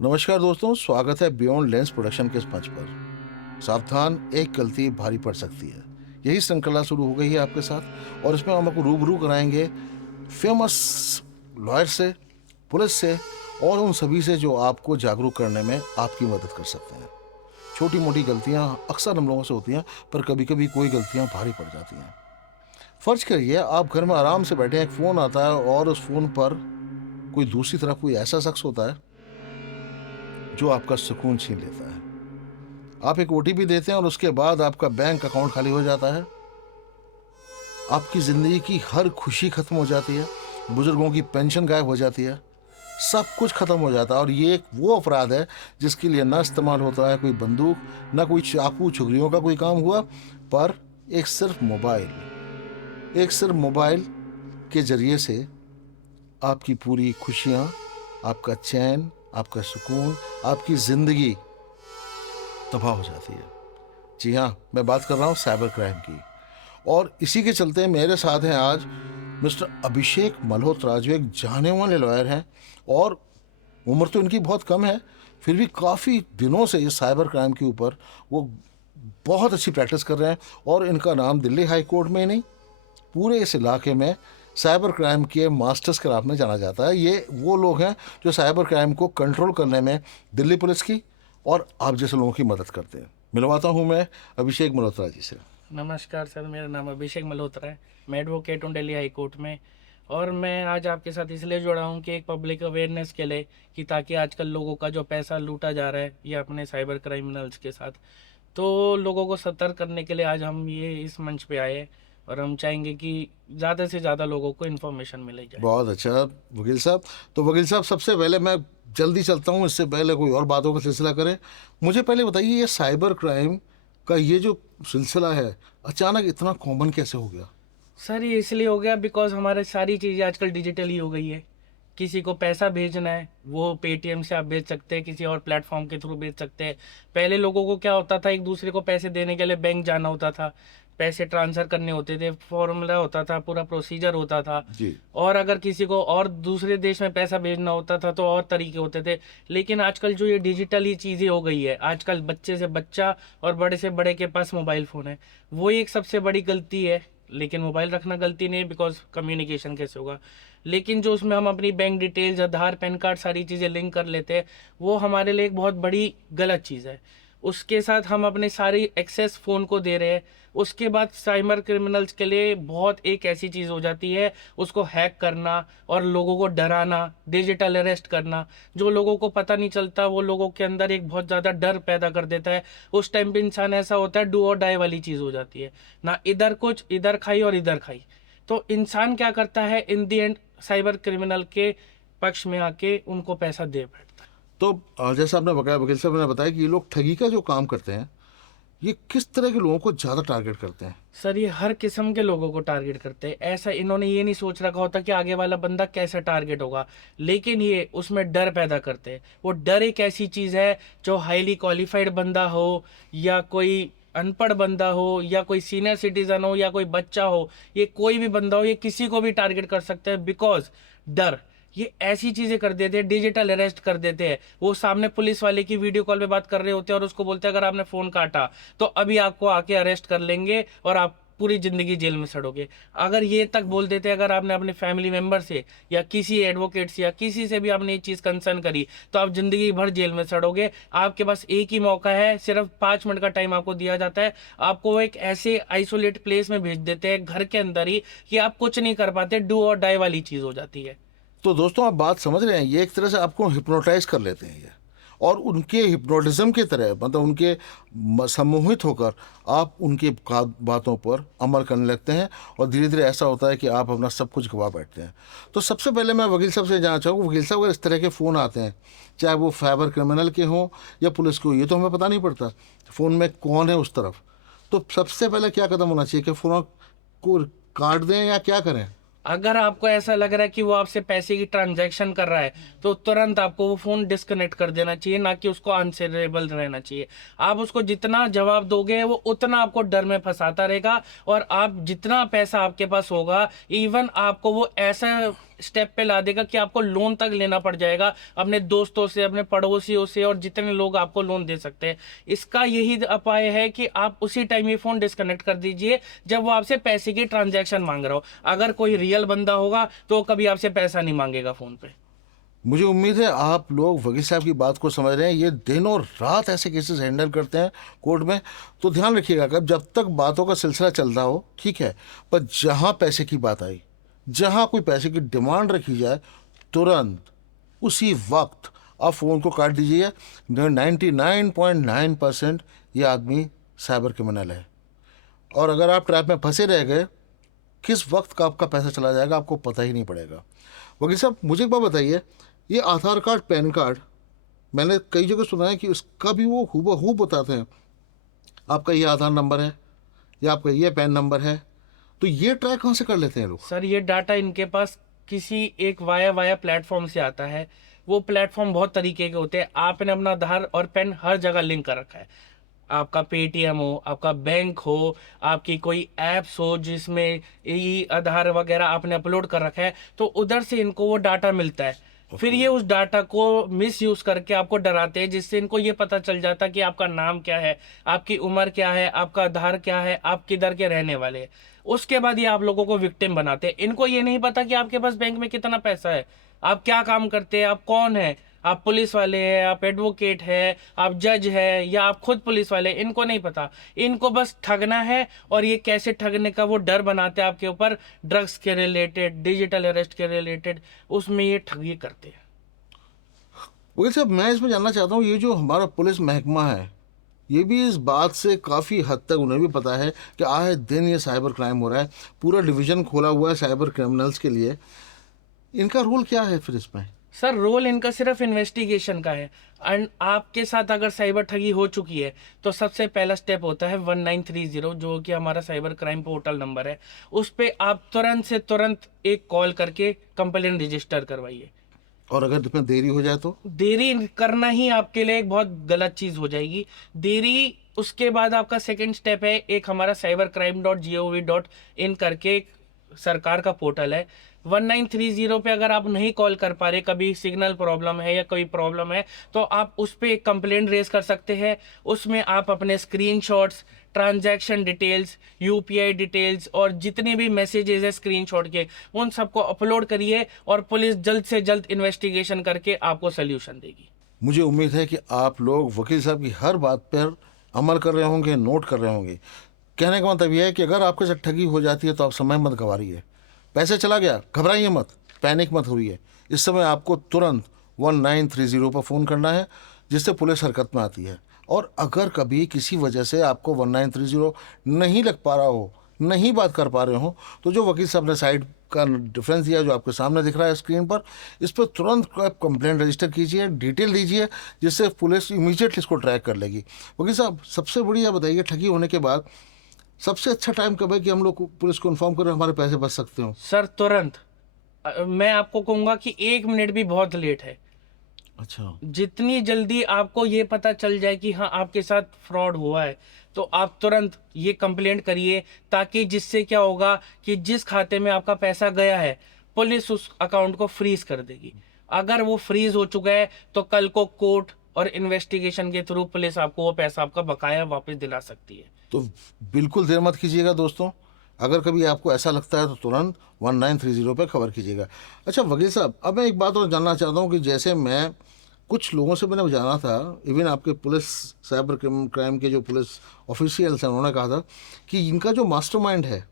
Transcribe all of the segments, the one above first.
नमस्कार दोस्तों, स्वागत है बियॉन्ड लेंस प्रोडक्शन के इस मंच पर। सावधान, एक गलती भारी पड़ सकती है। यही श्रृंखला शुरू हो गई है आपके साथ और इसमें हम आपको रूबरू कराएंगे फेमस लॉयर से, पुलिस से और उन सभी से जो आपको जागरूक करने में आपकी मदद कर सकते हैं। छोटी मोटी गलतियां अक्सर हम लोगों से होती हैं, पर कभी कभी कोई गलतियां भारी पड़ जाती हैं। फर्ज करिए आप घर में आराम से बैठे हैं, एक फ़ोन आता है और उस फ़ोन पर कोई दूसरी तरफ कोई ऐसा शख्स होता है जो आपका सुकून छीन लेता है। आप एक ओटीपी देते हैं और उसके बाद आपका बैंक अकाउंट खाली हो जाता है। आपकी ज़िंदगी की हर खुशी खत्म हो जाती है, बुजुर्गों की पेंशन गायब हो जाती है, सब कुछ खत्म हो जाता है। और ये एक वो अपराध है जिसके लिए ना इस्तेमाल होता है कोई बंदूक, ना कोई चाकू छुरियों का कोई काम हुआ, पर एक सिर्फ मोबाइल के जरिए से आपकी पूरी खुशियाँ, आपका चैन, आपका सुकून, आपकी ज़िंदगी तबाह हो जाती है। जी हाँ, मैं बात कर रहा हूँ साइबर क्राइम की। और इसी के चलते मेरे साथ हैं आज मिस्टर अभिषेक मल्होत्रा, जो एक जाने माने लॉयर हैं और उम्र तो इनकी बहुत कम है, फिर भी काफ़ी दिनों से ये साइबर क्राइम के ऊपर वो बहुत अच्छी प्रैक्टिस कर रहे हैं। और इनका नाम दिल्ली हाई कोर्ट में ही नहीं, पूरे इस इलाके में साइबर क्राइम के मास्टर्स के नाम में जाना जाता है। ये वो लोग हैं जो साइबर क्राइम को कंट्रोल करने में दिल्ली पुलिस की और आप जैसे लोगों की मदद करते हैं। मिलवाता हूँ मैं अभिषेक मल्होत्रा जी से। नमस्कार सर, मेरा नाम अभिषेक मल्होत्रा है। मैं एडवोकेट हूँ दिल्ली हाई कोर्ट में। और मैं आज आपके साथ इसलिए जुड़ा हूँ कि एक पब्लिक अवेयरनेस के लिए, कि ताकि आजकल लोगों का जो पैसा लूटा जा रहा है ये अपने साइबर क्रिमिनल्स के साथ, तो लोगों को सतर्क करने के लिए आज हम ये इस मंच पे आए हैं। और हम चाहेंगे कि ज़्यादा से ज़्यादा लोगों को इन्फॉर्मेशन मिल जाए। बहुत अच्छा वकील साहब। तो वकील साहब, सबसे पहले मैं जल्दी चलता हूँ, इससे पहले कोई और बातों का सिलसिला करें। मुझे पहले बताइए, ये साइबर क्राइम का ये जो सिलसिला है अचानक इतना कॉमन कैसे हो गया? सर ये इसलिए हो गया बिकॉज हमारे सारी चीज़ें आजकल डिजिटल ही हो गई है। किसी को पैसा भेजना है वो पेटीएम से आप भेज सकते हैं, किसी और प्लेटफॉर्म के थ्रू भेज सकते हैं। पहले लोगों को क्या होता था, एक दूसरे को पैसे देने के लिए बैंक जाना होता था, पैसे ट्रांसफ़र करने होते थे, फॉर्मूला होता था, पूरा प्रोसीजर होता था। जी। और अगर किसी को और दूसरे देश में पैसा भेजना होता था तो और तरीके होते थे। लेकिन आजकल जो ये डिजिटल ही चीज़ें हो गई है, आजकल बच्चे से बच्चा और बड़े से बड़े के पास मोबाइल फ़ोन है। वो एक सबसे बड़ी गलती है। लेकिन मोबाइल रखना गलती नहीं है, बिकॉज कम्युनिकेशन कैसे होगा। लेकिन जो उसमें हम अपनी बैंक डिटेल्स, आधार, पैन कार्ड, सारी चीज़ें लिंक कर लेते हैं, वो हमारे लिए एक बहुत बड़ी गलत चीज़ है। उसके साथ हम अपने सारी एक्सेस फ़ोन को दे रहे हैं। उसके बाद साइबर क्रिमिनल्स के लिए बहुत एक ऐसी चीज़ हो जाती है, उसको हैक करना और लोगों को डराना, डिजिटल अरेस्ट करना। जो लोगों को पता नहीं चलता, वो लोगों के अंदर एक बहुत ज़्यादा डर पैदा कर देता है। उस टाइम पे इंसान ऐसा होता है, डू और डाई वाली चीज़ हो जाती है ना, इधर कुछ, इधर खाई और इधर खाई। तो इंसान क्या करता है, इन दी एंड साइबर क्रिमिनल के पक्ष में आके उनको पैसा दे बैठता है। तो जैसा आपने बताया, वकील साहब ने बताया कि ये लोग ठगी का जो काम करते हैं, ये किस तरह के लोगों को ज़्यादा टारगेट करते हैं? सर ये हर किस्म के लोगों को टारगेट करते हैं। ऐसा इन्होंने ये नहीं सोच रखा होता कि आगे वाला बंदा कैसे टारगेट होगा, लेकिन ये उसमें डर पैदा करते हैं। वो डर एक ऐसी चीज़ है जो हाईली क्वालिफाइड बंदा हो या कोई अनपढ़ बंदा हो या कोई सीनियर सिटीजन हो या कोई बच्चा हो, ये कोई भी बंदा हो, ये किसी को भी टारगेट कर सकते हैं। बिकॉज डर ये ऐसी चीजें कर देते हैं, डिजिटल अरेस्ट कर देते हैं। वो सामने पुलिस वाले की वीडियो कॉल पे बात कर रहे होते हैं और उसको बोलते हैं अगर आपने फोन काटा तो अभी आपको आके अरेस्ट कर लेंगे और आप पूरी जिंदगी जेल में सड़ोगे। अगर ये तक बोल देते हैं अगर आपने अपने फैमिली मेंबर से या किसी एडवोकेट से या किसी से भी आपने ये चीज़ कंसर्न करी तो आप जिंदगी भर जेल में सड़ोगे। आपके पास एक ही मौका है, सिर्फ 5 मिनट का टाइम आपको दिया जाता है। आपको वो एक ऐसे आइसोलेट प्लेस में भेज देते हैं घर के अंदर ही कि आप कुछ नहीं कर पाते, डू और डाई वाली चीज़ हो जाती है। तो दोस्तों, आप बात समझ रहे हैं, ये एक तरह से आपको हिप्नोटाइज कर लेते हैं ये, और उनके हिप्नोटिज्म की तरह, मतलब उनके सम्मोहित होकर आप उनके बातों पर अमल करने लगते हैं और धीरे धीरे ऐसा होता है कि आप अपना सब कुछ गवा बैठते हैं। तो सबसे पहले मैं वकील साहब से जानना चाहूँगा, वकील साहब अगर इस तरह के फ़ोन आते हैं, चाहे वो साइबर क्रिमिनल के हों या पुलिस के हों, ये तो हमें पता नहीं पड़ता फ़ोन में कौन है उस तरफ, तो सबसे पहले क्या कदम होना चाहिए? कि फ़ोन को काट दें या क्या करें? अगर आपको ऐसा लग रहा है कि वो आपसे पैसे की ट्रांजैक्शन कर रहा है तो तुरंत आपको वो फ़ोन डिस्कनेक्ट कर देना चाहिए, ना कि उसको आंसरेबल रहना चाहिए। आप उसको जितना जवाब दोगे वो उतना आपको डर में फंसाता रहेगा। और आप जितना पैसा आपके पास होगा, इवन आपको वो ऐसा स्टेप पे ला देगा कि आपको लोन तक लेना पड़ जाएगा अपने दोस्तों से, अपने पड़ोसियों से, और जितने लोग आपको लोन दे सकते हैं। इसका यही उपाय है कि आप उसी टाइम ये फ़ोन डिस्कनेक्ट कर दीजिए जब वो आपसे पैसे की ट्रांजैक्शन मांग रहा हो। अगर कोई रियल बंदा होगा तो वो कभी आपसे पैसा नहीं मांगेगा फ़ोन पे। मुझे उम्मीद है आप लोग वकील साहब की बात को समझ रहे हैं। ये दिन और रात ऐसे केसेस हैंडल करते हैं कोर्ट में। तो ध्यान रखिएगा कि जब तक बातों का सिलसिला चल रहा हो, ठीक है, पर जहाँ पैसे की बात आई, जहाँ कोई पैसे की डिमांड रखी जाए, तुरंत उसी वक्त आप फ़ोन को काट दीजिए। 99.9% ये आदमी साइबर क्रिमिनल है, और अगर आप ट्रैप में फंसे रह गए, किस वक्त का आपका पैसा चला जाएगा आपको पता ही नहीं पड़ेगा। वकील साहब, मुझे एक बात बताइए, ये आधार कार्ड, पैन कार्ड, मैंने कई जगह सुना है कि उसका भी वो हूबहू बताते हैं, आपका ये आधार नंबर है या आपका ये पैन नंबर है। तो ये ट्रैक कहाँ से कर लेते हैं लोग? सर ये डाटा इनके पास किसी एक वाया प्लेटफॉर्म से आता है। वो प्लेटफॉर्म बहुत तरीके के होते हैं। आपने अपना आधार और पैन हर जगह लिंक कर रखा है। आपका पेटीएम हो, आपका बैंक हो, आपकी कोई ऐप्स हो जिसमें ये आधार वगैरह आपने अपलोड कर रखा है, तो उधर से इनको वो डाटा मिलता है। फिर ये उस डाटा को मिस यूज करके आपको डराते हैं, जिससे इनको ये पता चल जाता है कि आपका नाम क्या है, आपकी उम्र क्या है, आपका आधार क्या है, आप किधर के रहने वाले हैं। उसके बाद ये आप लोगों को विक्टिम बनाते हैं। इनको ये नहीं पता कि आपके पास बैंक में कितना पैसा है, आप क्या काम करते हैं, आप कौन है, आप पुलिस वाले हैं, आप एडवोकेट है, आप जज है, या आप खुद पुलिस वाले। इनको नहीं पता, इनको बस ठगना है। और ये कैसे ठगने का वो डर बनाते हैं आपके ऊपर, ड्रग्स के रिलेटेड, डिजिटल अरेस्ट के रिलेटेड, उसमें ये ठगी करते हैं। वकील साहब, मैं इसमें जानना चाहता हूँ, ये जो हमारा पुलिस महकमा है, ये भी इस बात से काफ़ी हद तक उन्हें भी पता है कि आए दिन ये साइबर क्राइम हो रहा है, पूरा डिवीज़न खोला हुआ है साइबर क्रिमिनल्स के लिए। इनका रोल क्या है फिर इसमें? सर रोल इनका सिर्फ इन्वेस्टिगेशन का है। एंड आपके साथ अगर साइबर ठगी हो चुकी है तो सबसे पहला स्टेप होता है 1930, जो कि हमारा साइबर क्राइम पोर्टल नंबर है। उस पे आप तुरंत से तुरंत एक कॉल करके कंप्लेंट रजिस्टर करवाइए। और अगर इसमें देरी हो जाए तो? देरी करना ही आपके लिए एक बहुत गलत चीज़ हो जाएगी। देरी उसके बाद आपका सेकंड स्टेप है, एक हमारा cybercrime.gov.in करके एक सरकार का पोर्टल है। 1930 पे अगर आप नहीं कॉल कर पा रहे, कभी सिग्नल प्रॉब्लम है या कोई प्रॉब्लम है, तो आप उस पर एक कंप्लेंट रेज कर सकते हैं। उसमें आप अपने screenshots, transaction details, UPI details और जितने भी मैसेजेस है स्क्रीनशॉट के, उन सबको अपलोड करिए और पुलिस जल्द से जल्द इन्वेस्टिगेशन करके आपको सोल्यूशन देगी। मुझे उम्मीद है कि आप लोग वकील साहब की हर बात पर अमल कर रहे होंगे, नोट कर रहे होंगे। कहने का मतलब यह है कि अगर आपके साथ ठगी हो जाती है तो आप समय मत गंवारिए। पैसे चला गया, घबराइए मत, पैनिक मत होइए। इस समय आपको तुरंत 1930 पर फ़ोन करना है, जिससे पुलिस हरकत में आती है। और अगर कभी किसी वजह से आपको 1930 नहीं लग पा रहा हो, नहीं बात कर पा रहे हो, तो जो वकील साहब ने साइड का डिफरेंस दिया जो आपके सामने दिख रहा है स्क्रीन पर, इस पर तुरंत आप कंप्लेंट रजिस्टर कीजिए, डिटेल दीजिए, जिससे पुलिस इमीडिएटली इसको ट्रैक कर लेगी। वकील साहब, सबसे बढ़िया बताइए, ठगी होने के बाद सबसे अच्छा टाइम कब है कि हम लोग पुलिस को इन्फॉर्म करें, हमारे पैसे बच सकते हो? सर तुरंत। मैं आपको कहूँगा कि 1 मिनट भी बहुत लेट है। अच्छा। जितनी जल्दी आपको ये पता चल जाए कि हाँ आपके साथ फ्रॉड हुआ है, तो आप तुरंत ये कंप्लेंट करिए, ताकि जिससे क्या होगा कि जिस खाते में आपका पैसा गया है, पुलिस उस अकाउंट को फ्रीज कर देगी। अगर वो फ्रीज हो चुका है तो कल को कोर्ट और इन्वेस्टिगेशन के थ्रू पुलिस आपको वो पैसा आपका बकाया वापस दिला सकती है। तो बिल्कुल देर मत कीजिएगा दोस्तों। अगर कभी आपको ऐसा लगता है तो तुरंत 1930 पर खबर कीजिएगा। अच्छा वकील साहब, अब मैं एक बात और जानना चाहता हूँ कि जैसे मैं कुछ लोगों से मैंने जाना था, इवन आपके पुलिस साइबर क्राइम के जो पुलिस ऑफिशियल्स हैं, उन्होंने कहा था कि इनका जो मास्टरमाइंड है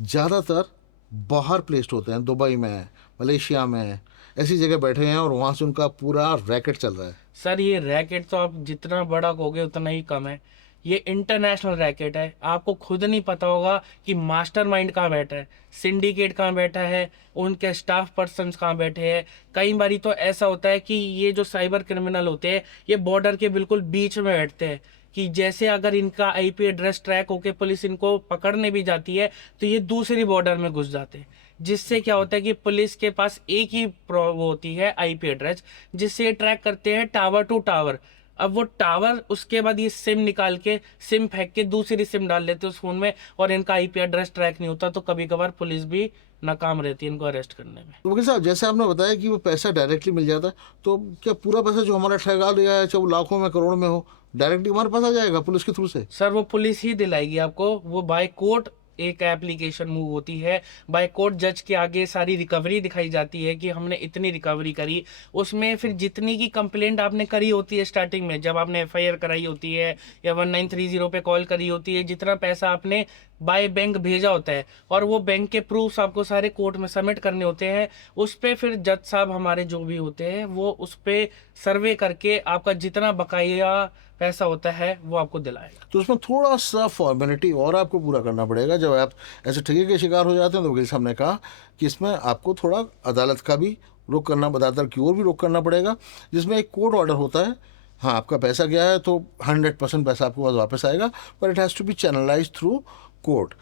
ज़्यादातर बाहर प्लेस्ड होते हैं, दुबई में, मलेशिया में, ऐसी जगह बैठे हैं, और वहाँ से उनका पूरा रैकेट चल रहा है। सर ये रैकेट तो आप जितना बड़ा कहोगे उतना ही कम है। ये इंटरनेशनल रैकेट है। आपको खुद नहीं पता होगा कि मास्टरमाइंड कहाँ बैठा है, सिंडिकेट कहाँ बैठा है, उनके स्टाफ पर्सन्स कहाँ बैठे हैं। कई बारी तो ऐसा होता है कि ये जो साइबर क्रिमिनल होते हैं, ये बॉर्डर के बिल्कुल बीच में बैठते हैं, कि जैसे अगर इनका आईपी एड्रेस ट्रैक होकर पुलिस इनको पकड़ने भी जाती है तो ये दूसरी बॉर्डर में घुस जाते हैं। जिससे क्या होता है कि पुलिस के पास एक ही वो होती है आईपी एड्रेस, जिससे ये ट्रैक करते हैं टावर टू टावर। अब वो टावर उसके बाद ये सिम निकाल के सिम फेंक के दूसरी सिम डाल लेते उस फोन में, और इनका आईपी एड्रेस ट्रैक नहीं होता, तो कभी कभार पुलिस भी नाकाम रहती है इनको अरेस्ट करने में। तो वकील साहब, जैसे आपने बताया कि वो पैसा डायरेक्टली मिल जाता है, तो क्या पूरा पैसा जो हमारा ठगा लिया है, चाहे वो लाखों में करोड़ में हो, डायरेक्टली हमारे पास आ जाएगा पुलिस के थ्रू से? सर वो पुलिस ही दिलाएगी आपको, वो बाय कोर्ट एक एप्लीकेशन मूव होती है, बाय कोर्ट जज के आगे सारी रिकवरी दिखाई जाती है कि हमने इतनी रिकवरी करी। उसमें फिर जितनी की कंप्लेंट आपने करी होती है स्टार्टिंग में, जब आपने एफआईआर कराई होती है या 1930 पे कॉल करी होती है, जितना पैसा आपने बाय बैंक भेजा होता है, और वो बैंक के प्रूफ्स आपको सारे कोर्ट में सबमिट करने होते हैं, उस पे फिर जज साहब हमारे जो भी होते हैं वो उस पे सर्वे करके आपका जितना बकाया पैसा होता है वो आपको दिलाएगा। तो उसमें थोड़ा सा फॉर्मेलिटी और आपको पूरा करना पड़ेगा। जब आप ऐसे ठगी के शिकार हो जाते हैं तो वकील साहब ने कहा कि इसमें आपको थोड़ा अदालत का भी रुख करना, अदालत की ओर भी रुख करना पड़ेगा, जिसमें एक कोर्ट ऑर्डर होता है। हाँ, आपका पैसा गया है तो 100% पैसा आपको पास वापस आएगा, पर it has to be channelise through court.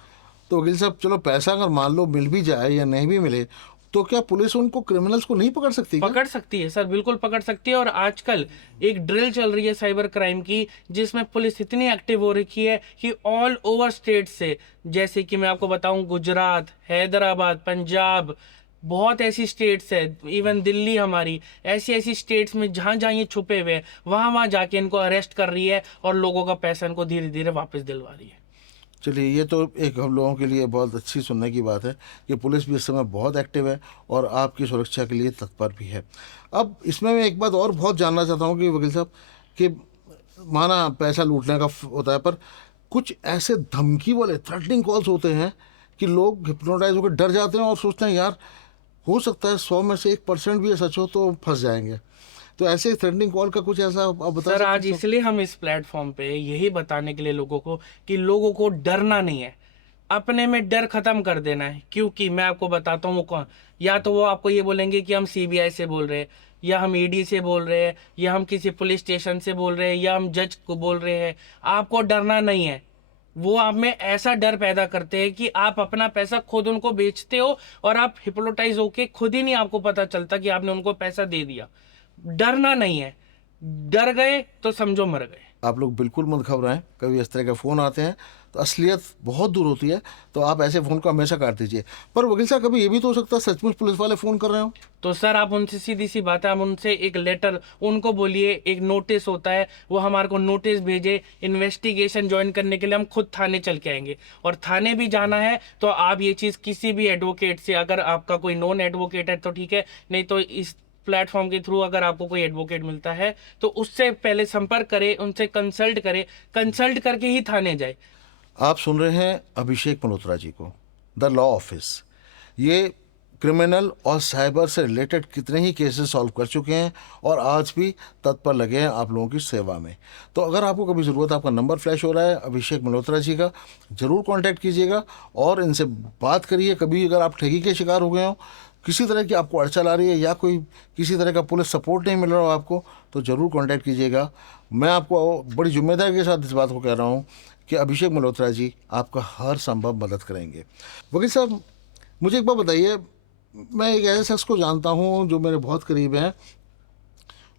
तो वकील साहब, चलो पैसा अगर मान लो मिल भी जाए या नहीं भी मिले, तो क्या पुलिस उनको, क्रिमिनल्स को नहीं पकड़ सकती क्या? पकड़ सकती है सर, बिल्कुल पकड़ सकती है। और आजकल एक ड्रिल चल रही है साइबर क्राइम की, जिसमें पुलिस इतनी एक्टिव हो रखी है कि ऑल ओवर स्टेट से, जैसे कि मैं आपको बताऊं, गुजरात, हैदराबाद, पंजाब, बहुत ऐसी स्टेट्स है, इवन दिल्ली हमारी, ऐसी ऐसी स्टेट्स में जहां जहां ये छुपे हुए हैं वहां वहां जाके इनको अरेस्ट कर रही है और लोगों का पैसा इनको धीरे धीरे वापस दिलवा रही है। चलिए, ये तो एक हम लोगों के लिए बहुत अच्छी सुनने की बात है कि पुलिस भी इस समय बहुत एक्टिव है और आपकी सुरक्षा के लिए तत्पर भी है। अब इसमें मैं एक बात और बहुत जानना चाहता हूँ कि वकील साहब, कि माना पैसा लूटने का होता है, पर कुछ ऐसे धमकी वाले थ्रेटनिंग कॉल्स होते हैं कि लोग हिप्नोटाइज होकर डर जाते हैं और सोचते हैं यार, हो सकता है 100 में से 1% भी ये सच हो तो फंस जाएंगे। तो ऐसे थ्रेटनिंग कॉल का कुछ ऐसा आप बता सर सकते आज हैं? इसलिए हम इस प्लेटफॉर्म पे यही बताने के लिए लोगों को कि लोगों को डरना नहीं है, अपने में डर खत्म कर देना है। क्योंकि मैं आपको बताता हूँ वो कौन, या तो वो आपको ये बोलेंगे कि हम सीबीआई से बोल रहे हैं, या हम ईडी से बोल रहे हैं, या हम किसी पुलिस स्टेशन से बोल रहे हैं, या हम जज को बोल रहे हैं। आपको डरना नहीं है। वो आप में ऐसा डर पैदा करते हैं कि आप अपना पैसा खुद उनको बेचते हो और आप हिप्नोटाइज होके खुद ही नहीं आपको पता चलता कि आपने उनको पैसा दे दिया। डरना नहीं है, डर गए तो समझो मर गए। आप लोग बिल्कुल मत घबराएं। कभी इस तरह के फ़ोन आते हैं तो असलियत बहुत दूर होती है, तो आप ऐसे फ़ोन को हमेशा काट दीजिए। पर वकील साहब, कभी ये भी तो हो सकता है सचमुच पुलिस वाले फ़ोन कर रहे हो? तो सर आप उनसे सीधी सी बात है, आप उनसे एक लेटर उनको बोलिए, एक नोटिस होता है, वो हमारे को नोटिस भेजे, इन्वेस्टिगेशन ज्वाइन करने के लिए हम खुद थाने चल के आएंगे। और थाने भी जाना है तो आप ये चीज़ किसी भी एडवोकेट से, अगर आपका कोई नॉन एडवोकेट है तो ठीक है, नहीं तो इस प्लेटफॉर्म के थ्रू अगर आपको कोई एडवोकेट मिलता है तो उससे पहले संपर्क करें, उनसे कंसल्ट करें, कंसल्ट करके ही थाने जाए। आप सुन रहे हैं अभिषेक मल्होत्रा जी को, द लॉ ऑफिस। ये क्रिमिनल और साइबर से रिलेटेड कितने ही केसेस सॉल्व कर चुके हैं और आज भी तत्पर लगे हैं आप लोगों की सेवा में। तो अगर आपको कभी ज़रूरत, आपका नंबर फ्लैश हो रहा है अभिषेक मल्होत्रा जी का, ज़रूर कांटेक्ट कीजिएगा और इनसे बात करिए। कभी अगर आप ठगी के शिकार हो गए हो, किसी तरह की आपको अड़चन आ रही है, या कोई किसी तरह का पुलिस सपोर्ट नहीं मिल रहा हो आपको, तो ज़रूर कांटेक्ट कीजिएगा। मैं आपको बड़ी जिम्मेदारी के साथ इस बात को कह रहा हूँ कि अभिषेक मल्होत्रा जी आपका हर संभव मदद करेंगे। वकील साहब, मुझे एक बात बताइए, मैं एक ऐसे शख्स को जानता हूँ जो मेरे बहुत करीब हैं।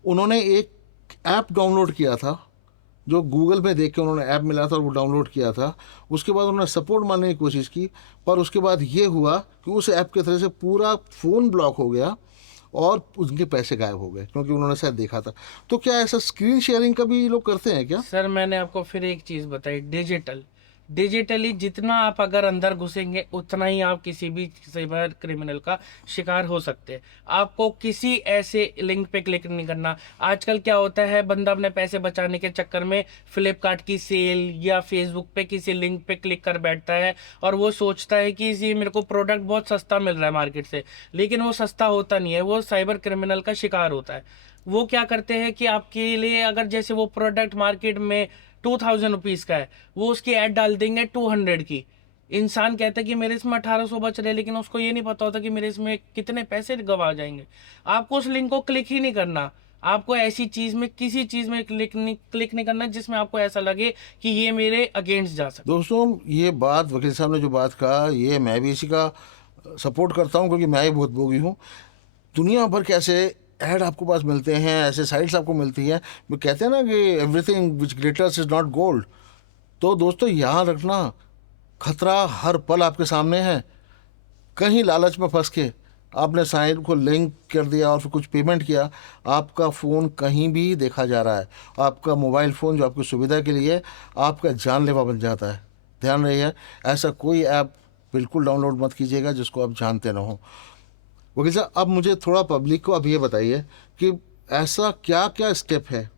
उन्होंने एक ऐप डाउनलोड किया था, जो गूगल में देख के उन्होंने ऐप मिला था और वो डाउनलोड किया था। उसके बाद उन्होंने सपोर्ट मारने की कोशिश की, पर उसके बाद ये हुआ कि उस ऐप के तरह से पूरा फ़ोन ब्लॉक हो गया और उनके पैसे गायब हो गए, क्योंकि उन्होंने शायद देखा था। तो क्या ऐसा स्क्रीन शेयरिंग का भी लोग करते हैं क्या? सर मैंने आपको फिर एक चीज़ बताई, डिजिटली जितना आप अगर अंदर घुसेंगे उतना ही आप किसी भी साइबर क्रिमिनल का शिकार हो सकते हैं। आपको किसी ऐसे लिंक पे क्लिक नहीं करना। आजकल क्या होता है, बंदा अपने पैसे बचाने के चक्कर में फ्लिपकार्ट की सेल या फेसबुक पे किसी लिंक पे क्लिक कर बैठता है और वो सोचता है कि ये मेरे को प्रोडक्ट बहुत सस्ता मिल रहा है मार्केट से, लेकिन वो सस्ता होता नहीं है, वो साइबर क्रिमिनल का शिकार होता है। वो क्या करते हैं कि आपके लिए, अगर जैसे वो प्रोडक्ट मार्केट में 2000 रुपीज़ का है, वो उसकी ऐड डाल देंगे 200 की। इंसान कहता है कि मेरे इसमें 1800 बच रहे, लेकिन उसको ये नहीं पता होता कि मेरे इसमें कितने पैसे गवा जाएंगे। आपको उस लिंक को क्लिक ही नहीं करना। आपको ऐसी चीज़ में, किसी चीज़ में क्लिक नहीं करना जिसमें आपको ऐसा लगे कि ये मेरे अगेंस्ट जा सकता। दोस्तों, ये बात वकील साहब ने जो बात कहा, ये मैं भी इसी का सपोर्ट करता हूँ, क्योंकि मैं ही बहुत भोगी हूँ। दुनिया भर के ऐसे ऐड आपको पास मिलते हैं, ऐसे साइट्स आपको मिलती हैं, वो कहते हैं ना कि everything which glitters is not gold. तो दोस्तों यहाँ रखना, खतरा हर पल आपके सामने है। कहीं लालच में फंस के आपने साइट को लिंक कर दिया और फिर कुछ पेमेंट किया, आपका फ़ोन कहीं भी देखा जा रहा है। आपका मोबाइल फ़ोन जो आपकी सुविधा के लिए आपका जानलेवा बन जाता है। ध्यान रहिए, ऐसा कोई ऐप बिल्कुल डाउनलोड मत कीजिएगा जिसको आप जानते ना हो। वकील साहब, अब मुझे थोड़ा पब्लिक को अब ये बताइए कि ऐसा क्या क्या स्टेप है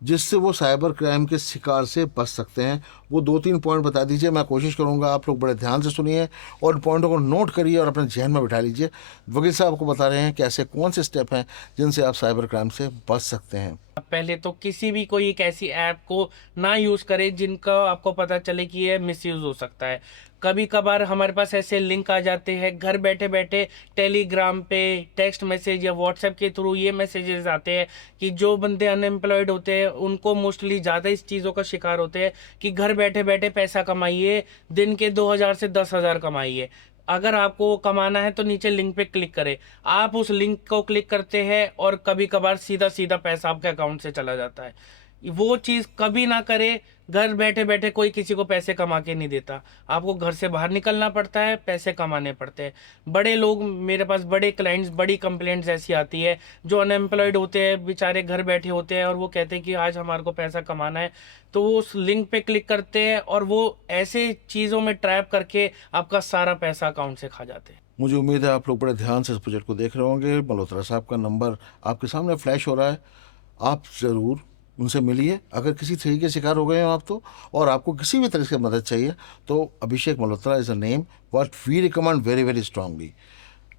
जिससे वो साइबर क्राइम के शिकार से बच सकते हैं। वो 2-3 पॉइंट बता दीजिए, मैं कोशिश करूंगा आप लोग बड़े ध्यान से सुनिए और पॉइंटों को नोट करिए और अपने जहन में बिठा लीजिए। वकील साहब आपको बता रहे हैं कि ऐसे कौन से स्टेप हैं जिनसे आप साइबर क्राइम से बच सकते हैं। पहले तो किसी भी कोई एक ऐसी ऐप को ना यूज़ करें जिनका आपको पता चले कि ये मिसयूज़ हो सकता है। कभी कभार हमारे पास ऐसे लिंक आ जाते हैं घर बैठे बैठे, टेलीग्राम पे टेक्स्ट मैसेज या व्हाट्सएप के थ्रू ये मैसेजेस आते हैं कि जो बंदे अनएम्प्लॉयड होते हैं उनको मोस्टली ज़्यादा इस चीज़ों का शिकार होते हैं कि घर बैठे बैठे पैसा कमाइए, दिन के 2000 से 10,000 कमाइए। अगर आपको वो कमाना है तो नीचे लिंक पे क्लिक करें। आप उस लिंक को क्लिक करते हैं और कभी कभार सीधा सीधा पैसा आपके अकाउंट से चला जाता है। वो चीज़ कभी ना करें। घर बैठे बैठे कोई किसी को पैसे कमा के नहीं देता। आपको घर से बाहर निकलना पड़ता है, पैसे कमाने पड़ते हैं। बड़े लोग, मेरे पास बड़े क्लाइंट्स, बड़ी कंप्लेंट्स ऐसी आती है जो अनएम्प्लॉयड होते हैं, बेचारे घर बैठे होते हैं और वो कहते हैं कि आज हमारे को पैसा कमाना है। तो वो उस लिंक पे क्लिक करते हैं और वो ऐसे चीज़ों में ट्रैप करके आपका सारा पैसा अकाउंट से खा जाते हैं। मुझे उम्मीद है आप लोग बड़े ध्यान से इस प्रोजेक्ट को देख रहे होंगे। मल्होत्रा साहब का नंबर आपके सामने फ्लैश हो रहा है, आप ज़रूर उनसे मिलिए अगर किसी तरीके के शिकार हो गए हो आप तो, और आपको किसी भी तरह की मदद चाहिए तो Abhishek Malhotra is a name what we recommend very very strongly.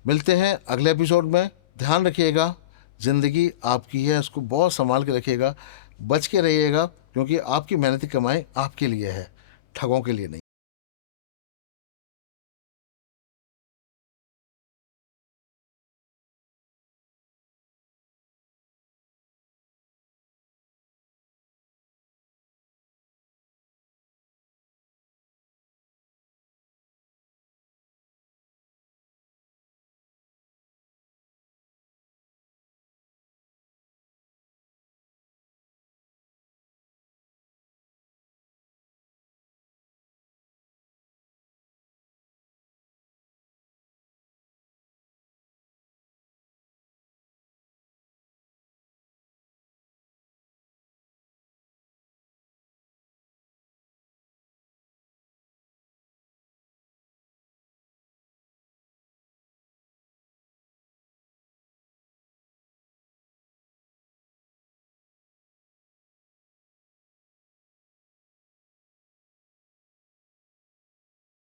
मिलते हैं अगले एपिसोड में। ध्यान रखिएगा, ज़िंदगी आपकी है, उसको बहुत संभाल के रखिएगा, बच के रहिएगा, क्योंकि आपकी मेहनती कमाई आपके लिए है, ठगों के लिए नहीं।